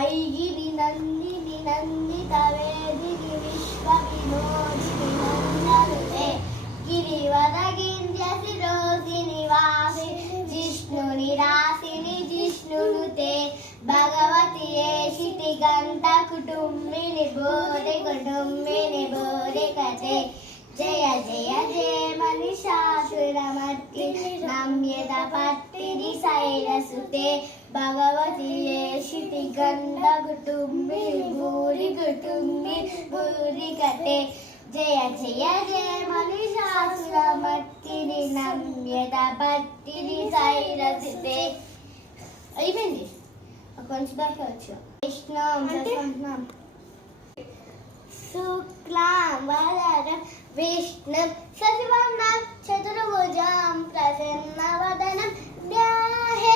ఐగిరి నందిని నందిత వేదిని విశ్వ వినోదిని నందనుతే గిరివరగిరిజ శిరోసిని వాసి జిష్ణుని రాసిని జిష్ణునుతే భగవతి ఏషితి గంట కుటుంబిని బోధి కుటుంబిని బోధి కథే జయ జయ జయ మనిషాసురమర్తిని నమ్యత పట్టిని శైలసుతే భగవతి ఏషితి గంధ కుటుంబిని భూరి కుటుంబి భూరి కథే జయ జయ జయ మనిషాసురమర్తిని నమ్యత పట్టిని శైలసుతే. అయిపోయింది కొంచెం దాకా వచ్చా. విష్ణం సహస్రనామం శుక్లాం వరదం విష్ణు శశివర్ణం చతుర్భుజం ప్రసన్నవదనం ధ్యాయే